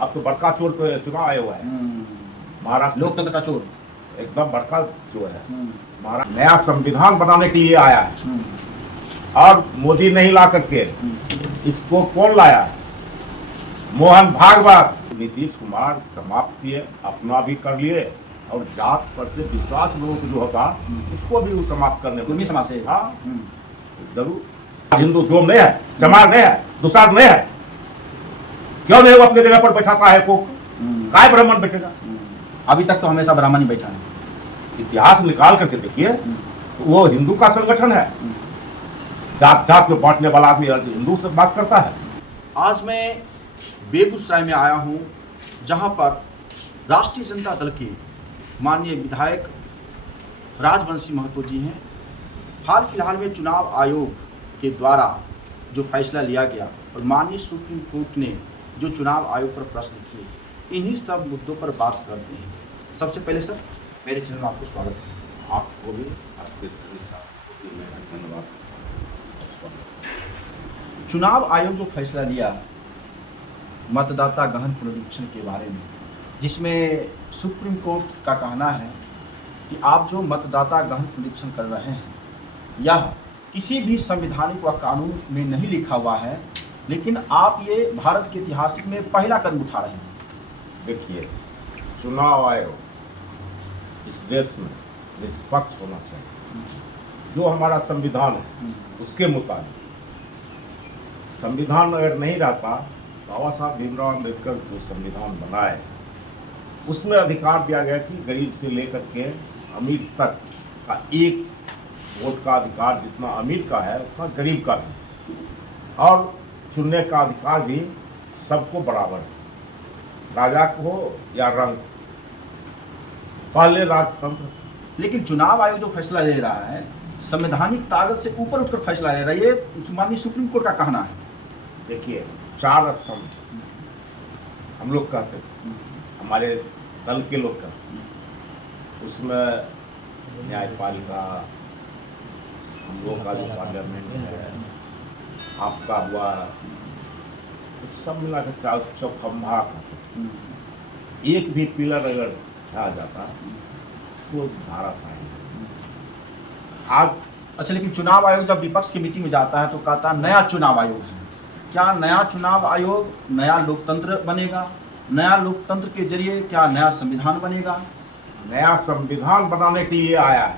अब तो बड़का चोर तो चुनाव आया हुआ है महाराष्ट्र, लोकतंत्र का चोर एकदम बड़का चोर है। महाराष्ट्र नया संविधान बनाने के लिए आया है और मोदी नहीं ला करके इसको कौन लाया है? मोहन भागवत। नीतीश कुमार समाप्त किए, अपना भी कर लिए और जात पर से विश्वास लोगों को जो होता उसको भी वो समाप्त करने कुर्मी समाज से। हाँ जरूर। हिंदू दोम नहीं है, चमार नहीं है, दुसाध नहीं है, क्यों नहीं वो अपनी जगह पर बैठाता है? को काय ब्राह्मण बैठेगा? अभी तक तो हमेशा ब्राह्मण ही बैठा है। इतिहास निकाल करके देखिए, वो हिंदू का संगठन है। जात जात में बांटने वाला आदमी हिंदू से बात करता है। आज मैं बेगूसराय में आया हूं, जहां पर राष्ट्रीय जनता दल के माननीय विधायक राजवंशी महतो जी हैं। हाल फिलहाल में चुनाव आयोग के द्वारा जो फैसला लिया गया और माननीय सुप्रीम कोर्ट ने जो चुनाव आयोग पर प्रश्न किए, इन्हीं सब मुद्दों पर बात करते हैं। सबसे पहले सर, मेरे चैनल में आपको स्वागत है। आपको भी, आपके सभी साथियों को मेरा धन्यवाद। चुनाव आयोग जो फैसला लिया मतदाता गहन पुनरीक्षण के बारे में, जिसमें सुप्रीम कोर्ट का कहना है कि आप जो मतदाता गहन पुनरीक्षण कर रहे हैं यह किसी भी संवैधानिक व कानून में नहीं लिखा हुआ है, लेकिन आप ये भारत के इतिहास में पहला कदम उठा रहे हैं। देखिए, चुनाव आयोग इस देश में निष्पक्ष होना चाहिए। जो हमारा संविधान है उसके मुताबिक, संविधान अगर नहीं रहता, बाबा साहब भीमराव अम्बेडकर जो संविधान बनाए उसमें अधिकार दिया गया कि गरीब से लेकर के अमीर तक का एक वोट का अधिकार जितना अमीर का है उतना गरीब का भी, और चुनने का अधिकार भी सबको बराबर है, राजा को हो या रंग। पहले राजतंत्र। लेकिन चुनाव आयोग जो फैसला ले रहा है संवैधानिक ताकत से ऊपर उठकर फैसला ले रहा है, ये माननीय सुप्रीम कोर्ट का कहना है। देखिए, 4 स्तंभ हम लोग कहते हैं, हमारे दल के लोग कहते हैं, उसमें न्यायपालिका, हम लोग का जो पार्लियामेंट है, आपका हुआ, इस सब मिला के 4 चौखंभा का एक भी पिलर अगर आ जाता तो धाराशाही। आज अच्छा, लेकिन चुनाव आयोग जब विपक्ष की मीटिंग में जाता है तो कहता है नया चुनाव आयोग है। क्या नया चुनाव आयोग नया लोकतंत्र बनेगा? नया लोकतंत्र के जरिए क्या नया संविधान बनेगा? नया संविधान बनाने के लिए आया है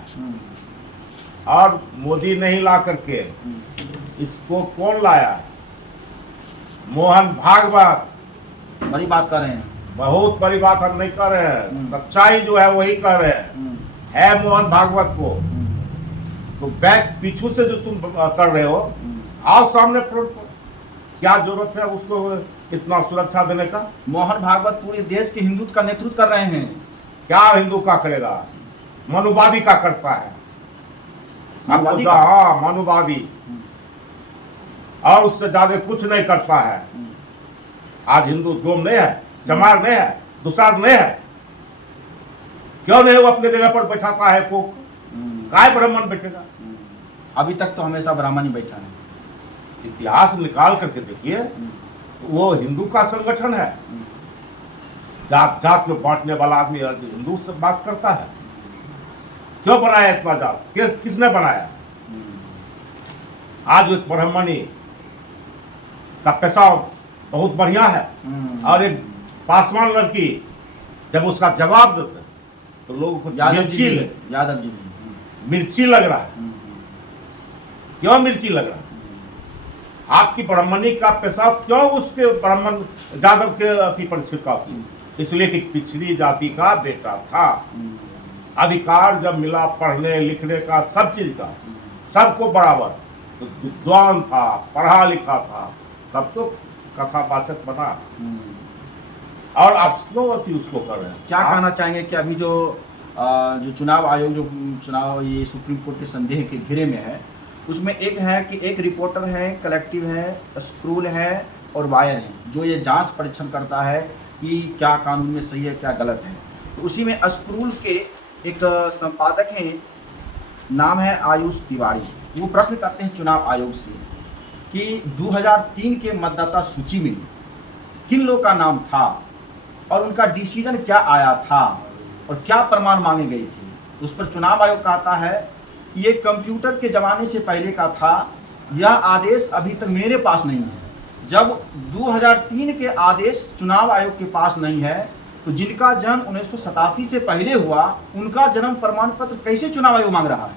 और मोदी नहीं ला करके इसको कौन लाया है? मोहन भागवत। बड़ी बात कर रहे हैं। बहुत बड़ी बात हम नहीं कर रहे हैं, सच्चाई जो है वही कर रहे हैं। है मोहन भागवत को तो बैक पीछू से जो तुम कर रहे हो, आओ सामने फ्रंट पर। क्या जरूरत है उसको इतना सुरक्षा देने का? मोहन भागवत पूरे देश के हिंदुत्व का नेतृत्व कर रहे हैं। क्या हिंदू का करेगा? मनुवादी का करता है। मनुवादी का? हाँ, मनुवादी, और उससे ज्यादा कुछ नहीं करता है। आज हिंदू दोम नहीं है, चमार नहीं है, दुसाध नहीं है, क्यों नहीं वो अपनी जगह पर बैठाता है? को काय ब्राह्मण बैठेगा? अभी तक तो हमेशा ब्राह्मण ही बैठा है। इतिहास निकाल करके देखिए, वो हिंदू का संगठन है। जात जात में बांटने वाला आदमी हिंदू से बात करता है। क्यों बनाया इतना जात? किसने बनाया? आज एक ब्राह्मणी का पेशा बहुत बढ़िया है और एक पासवान लड़की जब उसका जवाब देते तो लोगों को यादव जी मिर्ची लग रहा है। क्यों मिर्ची लग रहा है? आपकी ब्राह्मणी का पेशा क्यों उसके ब्राह्मण यादव के पर छिड़काव की? इसलिए कि पिछड़ी जाति का बेटा था। अधिकार जब मिला पढ़ने लिखने का, सब चीज का, सबको बराबर, तो विद्वान था, पढ़ा लिखा था, तब तो कथावाचक बना। और आज क्यों उसको कर रहे हैं? क्या कहना चाहेंगे कि अभी जो चुनाव आयोग जो चुनाव ये सुप्रीम कोर्ट के संदेह के घेरे में है, उसमें एक है कि एक रिपोर्टर है, कलेक्टिव है, स्क्रूल है और वायर है, जो ये जांच परीक्षण करता है कि क्या कानून में सही है क्या गलत है। तो उसी में स्क्रूल के एक संपादक हैं, नाम है आयुष तिवारी। वो प्रश्न करते हैं चुनाव आयोग से कि 2003 के मतदाता सूची में किन लोगों का नाम था और उनका डिसीजन क्या आया था और क्या प्रमाण मांगे गए थे। उस पर चुनाव आयोग कहता है कि ये कंप्यूटर के ज़माने से पहले का था, यह आदेश अभी तक मेरे पास नहीं है। जब 2003 के आदेश चुनाव आयोग के पास नहीं है तो जिनका जन्म 1987 से पहले हुआ उनका जन्म प्रमाण पत्र कैसे चुनाव आयोग मांग रहा है?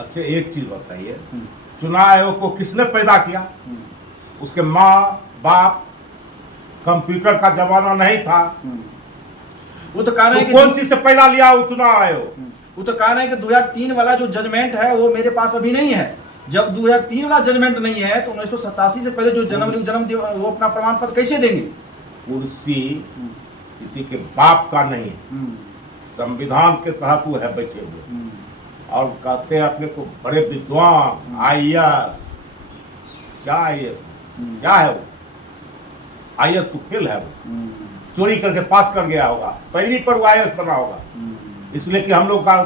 अच्छा एक चीज बताइए, चुनाव आयोग को किसने पैदा किया? उसके माँ बाप, कंप्यूटर का जमाना नहीं था। वो तो कह रहे हैं तो कौन चीज से पैदा लिया वो चुनाव आयोग? वो तो कह रहे हैं कि 2003 वाला जो जजमेंट है वो मेरे पास अभी नहीं है। जब 2003 वाला जजमेंट नहीं है तो 1987 से पहले जो जन्म वो अपना प्रमाण पत्र कैसे देंगे? कुर्सी किसी के बाप का नहीं है, संविधान के तहत वो है बैठे हुए और कहते हैं अपने को बड़े विद्वान IAS। क्या IAS क्या है वो? IAS तो फेल है, वो चोरी करके पास कर गया होगा, पहली पर वो IAS बना होगा। इसलिए कि हम लोग का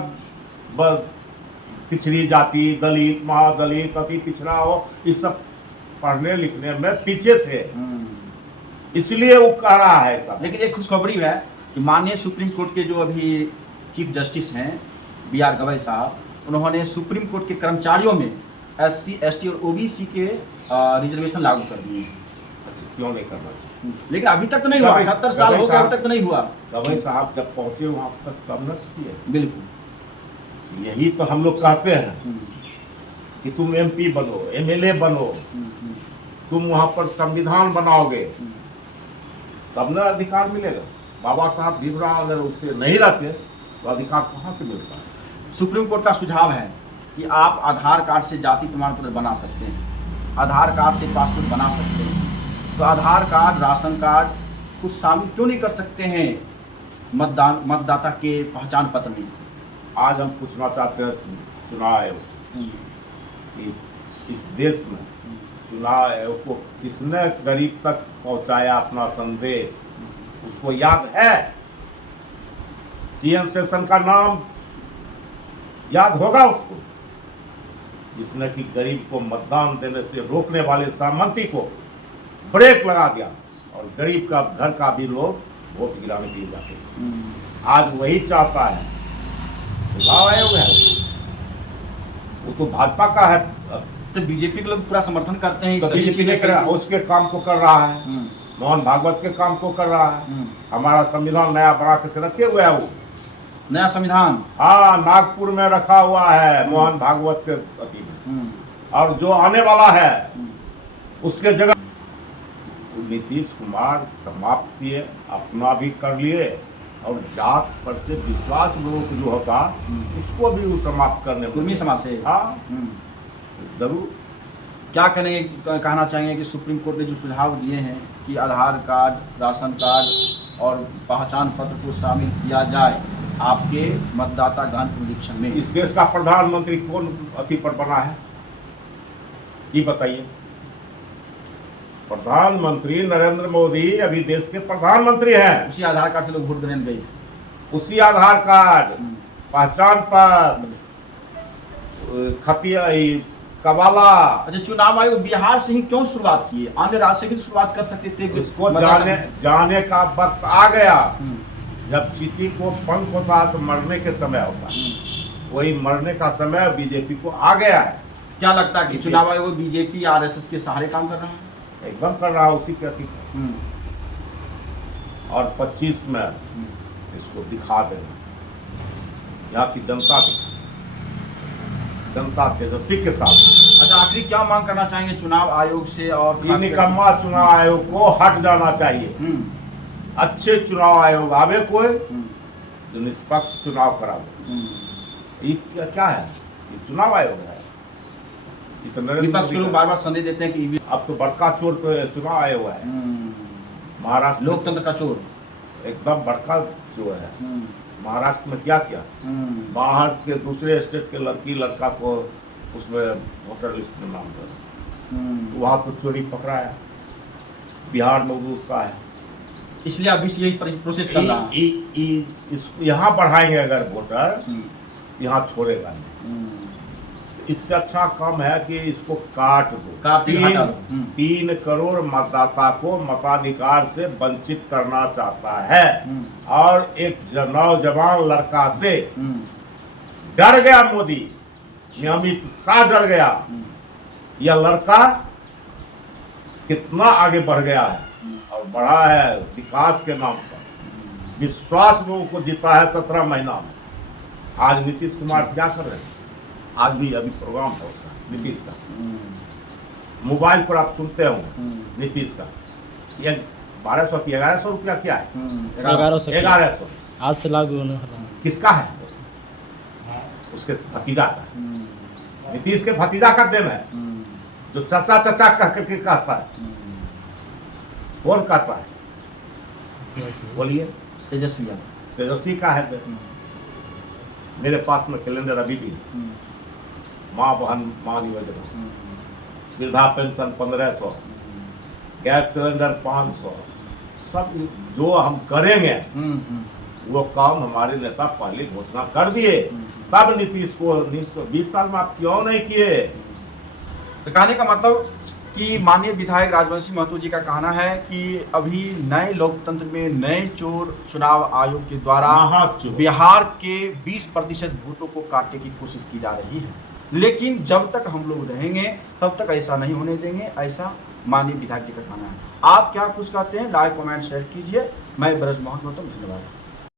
पिछड़ी जाति, दलित, महादलित, अति पिछड़ा हो, इस सब पढ़ने लिखने में पीछे थे, इसलिए वो कह रहा है सब। लेकिन एक खुशखबरी है कि माननीय सुप्रीम कोर्ट के जो अभी चीफ जस्टिस हैं BR गवई साहब, उन्होंने सुप्रीम कोर्ट के कर्मचारियों में SC, ST और OBC के रिजर्वेशन लागू कर दिए हैं। क्यों नहीं करना चाहिए? लेकिन अभी तक तो नहीं हुआ, 78 साल हो गए, अभी तक तो नहीं हुआ। गवई साहब जब पहुंचे वहां तक तब न किए। बिल्कुल, यही तो हम लोग कहते हैं कि तुम MP बनो, MLA बनो, तुम वहां पर संविधान बनाओगे तब ना अधिकार मिलेगा। बाबा साहब भीमराव अगर उससे नहीं रहते तो अधिकार कहाँ से मिलता है? सुप्रीम कोर्ट का सुझाव है कि आप आधार कार्ड से जाति प्रमाण पत्र बना सकते हैं, आधार कार्ड से पासपोर्ट बना सकते हैं, तो आधार कार्ड, राशन कार्ड कुछ शामिल क्यों नहीं कर सकते हैं मतदाता के पहचान पत्र में? आज हम पूछना चाहते हैं चुनाव आयोग कि इस देश में चुनाव आयोग को किसने गरीब तक पहुंचाया अपना संदेश? उसको याद है? TN सेशन का नाम याद होगा उसको, जिसने कि गरीब को मतदान देने से रोकने वाले सामंती को ब्रेक लगा दिया और गरीब का घर का भी लोग वोट गिराने के लिए जाते हैं। आज वही चाहता है, चुनाव आयोग है वो तो भाजपा का है, तो बीजेपी के लोग पूरा समर्थन करते हैं। तो बीजेपी नहीं कर रहा, उसके काम को कर रहा है, मोहन भागवत के काम को कर रहा है। हमारा संविधान नया बना के रखे हुए है, वो नया संविधान हाँ नागपुर में रखा हुआ है मोहन भागवत के अधीन, और जो आने वाला है उसके जगह नीतीश कुमार समाप्त किए, अपना भी कर लिए और जात पर से विश्वास लोग जो होता उसको भी वो समाप्त करने कुर्मी समाज से। हाँ जरूर। क्या कहना चाहेंगे कि सुप्रीम कोर्ट ने जो सुझाव दिए हैं कि आधार कार्ड, राशन कार्ड और पहचान पत्र को शामिल किया जाए आपके मतदाता गहन पुनरीक्षण में? इस देश का प्रधानमंत्री कौन अति पर बना है ये बताइए? प्रधानमंत्री नरेंद्र मोदी अभी देश के प्रधानमंत्री हैं। उसी आधार कार्ड से लोग वोट देने गए थे। उसी आधार कार्ड, पहचान पत्र, खतिया, कबाला। अच्छा, चुनाव आयोग बिहार से ही क्यों शुरुआत की? अन्य राज्य से भी शुरुआत कर सकते थे। उसको जाने का वक्त आ गया जब चींटी को पंख होता तो मरने के समय होता, वही मरने का समय बीजेपी को आ गया है। क्या लगता है कि चुनाव आयोग बीजेपी RSS के सहारे काम कर रहा है? एकदम कर रहा है, उसी के अति। और 25 में इसको दिखा देना, यहाँ की जनता तेजस्वी के साथ। अच्छा, आखिरी क्या मांग करना चाहेंगे चुनाव आयोग से? और निकम्मा चुनाव आयोग को हट जाना चाहिए। अच्छे चुनाव आयोग आवे कोई जो निष्पक्ष चुनाव करावे। ये क्या है? ये चुनाव आयोग है। विपक्ष के लोग बार बार संदेश देते हैं कि अब तो बड़का चोर तो चुनाव आयोग है। महाराष्ट्र लोकतंत्र का चोर, एकदम बड़का चोर है। महाराष्ट्र में क्या किया? बाहर के दूसरे स्टेट के लड़की लड़का को उसमें वोटर लिस्ट में नाम कर, वहाँ तो चोरी पकड़ा है। बिहार में उसका है, इसलिए अभी से यही प्रोसेस चल रहा है। यहाँ बढ़ाएंगे अगर वोटर, यहाँ छोड़ेगा नहीं। इससे अच्छा काम है कि इसको काट दो। काट के हटा दो। 3 करोड़ मतदाता को मताधिकार से वंचित करना चाहता है और एक नौजवान लड़का से डर गया मोदी, अमित शाह डर गया। यह लड़का कितना आगे बढ़ गया है और बढ़ा है विकास के नाम पर, विश्वास लोगों को जीता है 17 महीना में। आज नीतीश कुमार क्या कर रहे हैं? आज भी अभी प्रोग्राम है उसका, नीतीश का, मोबाइल पर आप सुनते होंगे नीतीश का। ये 1200 की 1100 रुपया क्या है? 1100 आज से लागू होने वाला। किसका है? उसके भतीजा का, नीतीश के भतीजा का देन है, जो चाचा चाचा कह करके कहता है। कौन कहता है? बोलिए। तेजस्वी का है देन। मेरे पास में कैलेंडर अभी भी, माँ बहन माँ योजना, वृद्धा पेंशन 1500, गैस सिलेंडर 500, सब जो हम करेंगे वो काम हमारे नेता पहले घोषणा कर दिए। तब नीतीश को 20 साल में आप क्यों नहीं किए? तो कहने का मतलब कि माननीय विधायक राजवंशी महतो जी का कहना है कि अभी नए लोकतंत्र में नए चोर चुनाव आयोग के द्वारा महाचोर बिहार के 20% वोटों को काटने की कोशिश की जा रही है, लेकिन जब तक हम लोग रहेंगे तब तक ऐसा नहीं होने देंगे, ऐसा माननीय विधायक जी का कहना है। आप क्या कुछ कहते हैं? लाइक कमेंट शेयर कीजिए। मैं ब्रजमोहन गौतम, धन्यवाद।